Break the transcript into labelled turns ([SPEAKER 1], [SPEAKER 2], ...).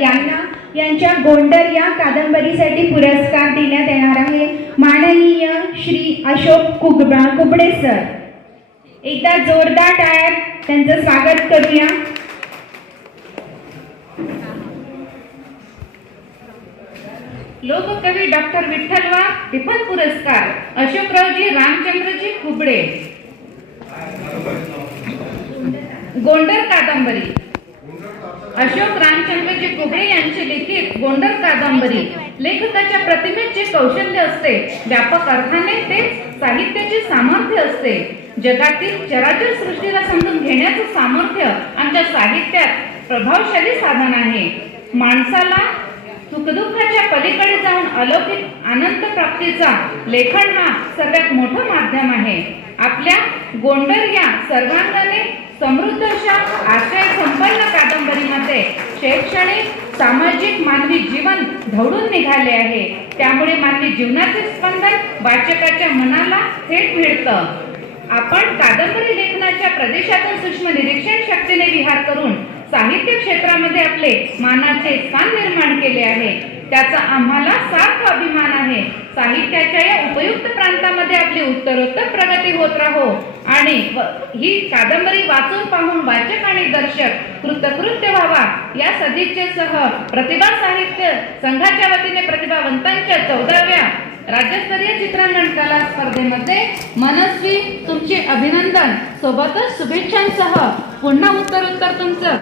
[SPEAKER 1] यांना यांच्या गोंडर या कादंबरीसाठी पुरस्कार देण्यात येणार आहे. माननीय श्री अशोक कुगबा कुबडे सर. एकदा जोरदार टाळ्यात त्यांचं स्वागत करूया.
[SPEAKER 2] लोककवी डॉक्टर विठ्ठलवा विफल पुरस्कार अशोकरावजी रामचंद्रजी कुबडे. गोंडर कादंबरी. अशोक रामचंद्रजी कुबळे यांची लिखित गोंडर कादंबरी लेखकाच्या प्रतिमेत जे कौशल्य असते व्यापक अर्थाने ते साहित्याचे सामर्थ्य असते. जगातील चराचर सृष्टीला समजून घेण्याचं सामर्थ्य आमच्या साहित्यात प्रभावशाली साधन आहे. माणसाला सुखदुःखाच्या पलीकडे अलौकिक आनंद प्राप्तीचा लेखन हा सगळ्यात मोठं माध्यम आहे. आपल्या गोंडर या सर्वांगाने समृद्ध अशा आशय संपन्न कादंबरीमध्ये शैक्षणिक सामाजिक मानवी जीवन धवडून निघाले आहे. त्यामुळे मानवी जीवनाचे स्पंदन वाचकाच्या मनाला थेट मिळतं. आपण कादंबरी लेखनाच्या प्रदेशातून सूक्ष्म निरीक्षण शक्तीने विहार करून साहित्य क्षेत्रामध्ये आपले मानाचे स्थान निर्माण केले आहे. त्याचा आम्हाला सार्थ अभिमान आहे. साहित्याच्या या उपयुक्त प्रांतामध्ये आपली उत्तरोत्तर प्रगती होत राहो. आणि ही कादंबरी वाचून पाहून वाचक आणि दर्शक कृतकृत्य व्हावा. या सदिच्छेसह प्रतिभा साहित्य संघाच्या वतीने प्रतिभावंतांच्या चौदाव्या राज्यस्तरीय चित्रांगण कला स्पर्धेमध्ये मनस्वी तुमचे अभिनंदन. सोबतच शुभेच्छांसह पुन्हा उत्तर उत्तर तुमचं.